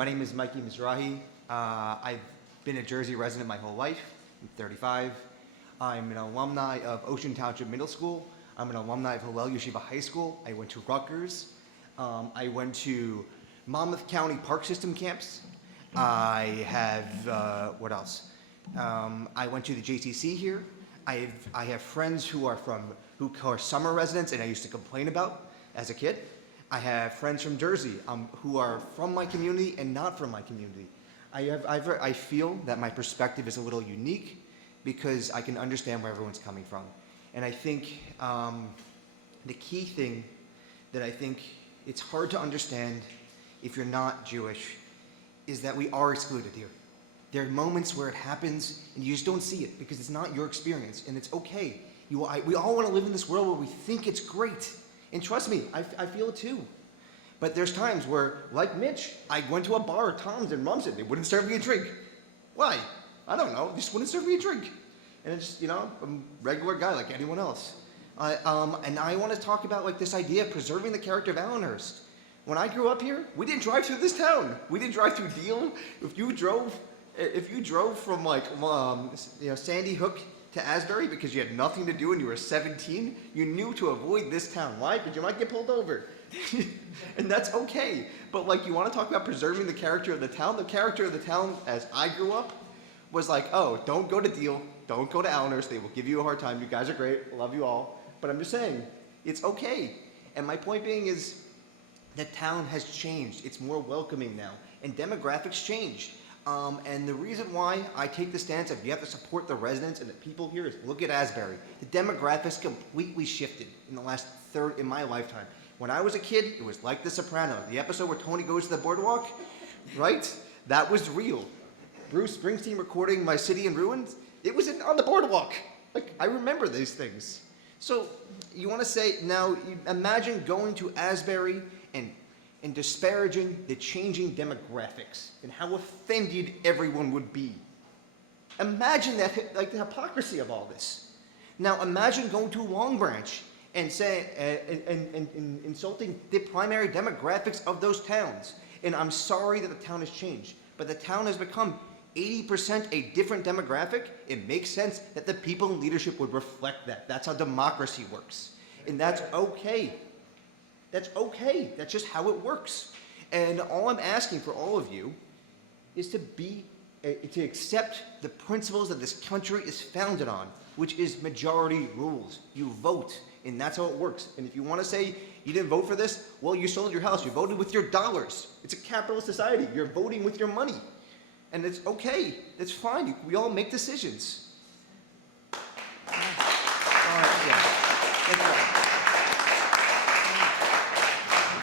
My name is Mikey Mizrahi. I've been a Jersey resident my whole life. I'm 35. I'm an alumni of Ocean Township Middle School. I'm an alumni of Hillel Yeshiva High School. I went to Rutgers. I went to Monmouth County Park System camps. I have, what else? I went to the JCC here. I have friends who are summer residents and I used to complain about as a kid. I have friends from Jersey who are from my community and not from my community. I feel that my perspective is a little unique because I can understand where everyone's coming from. And I think the key thing that I think it's hard to understand if you're not Jewish is that we are excluded here. There are moments where it happens and you just don't see it because it's not your experience, and it's okay. We all want to live in this world where we think it's great. And trust me, I feel it too. But there's times where, like Mitch, I went to a bar, Tom's in Rumson. They wouldn't serve me a drink. Why? I don't know. They just wouldn't serve me a drink. And it's just, I'm a regular guy like anyone else. And I want to talk about like this idea of preserving the character of Allenhurst. When I grew up here, we didn't drive through this town. We didn't drive through Deal. If you drove from like Sandy Hook to Asbury because you had nothing to do and you were 17, you knew to avoid this town. Why? Because you might get pulled over. And that's okay. But like, you want to talk about preserving the character of the town? The character of the town as I grew up was like, oh, don't go to Deal. Don't go to Allenhurst. They will give you a hard time. You guys are great. I love you all. But I'm just saying, it's okay. And my point being is the town has changed. It's more welcoming now. And demographics change. And the reason why I take the stance of you have to support the residents and the people here is look at Asbury. The demographics completely shifted in the last in my lifetime. When I was a kid, it was like The Sopranos. The episode where Tony goes to the boardwalk, right? That was real. Bruce Springsteen recording My City in Ruins, it was on the boardwalk. Like, I remember these things. So you want to say, now imagine going to Asbury and disparaging the changing demographics and how offended everyone would be. Imagine that, like the hypocrisy of all this. Now imagine going to Long Branch and saying and insulting the primary demographics of those towns. And I'm sorry that the town has changed, but the town has become 80% a different demographic. It makes sense that the people in leadership would reflect that. That's how democracy works. And that's okay. That's okay. That's just how it works. And all I'm asking for all of you is to accept the principles that this country is founded on, which is majority rules. You vote, and that's how it works. And if you want to say you didn't vote for this, well, you sold your house. You voted with your dollars. It's a capitalist society. You're voting with your money. And it's okay. It's fine. We all make decisions.